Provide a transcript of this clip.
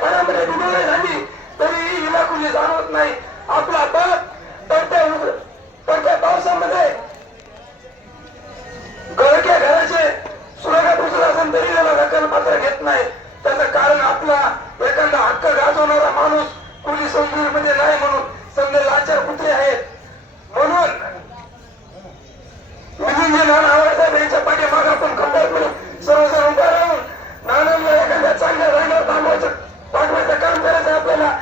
पाण्यामध्ये डुबवले झाली. तरी हिला कुणी जाणवत नाही. आपला बाप पावसामध्ये गळक्या घराचे सुरगा पुसत असेल तरी त्याला दखल मात्र घेत नाही. त्याचं कारण आपला एखादा हक्क गाजवणारा माणूस कुणी संस्कृतीमध्ये नाही म्हणून समजा लाचार कुठे आहेत. म्हणून मृत्यूंजय नाना आवासाहेब यांच्या पाठीमागे आपण खंबर करून सर्वजण उभा करायचं आपल्याला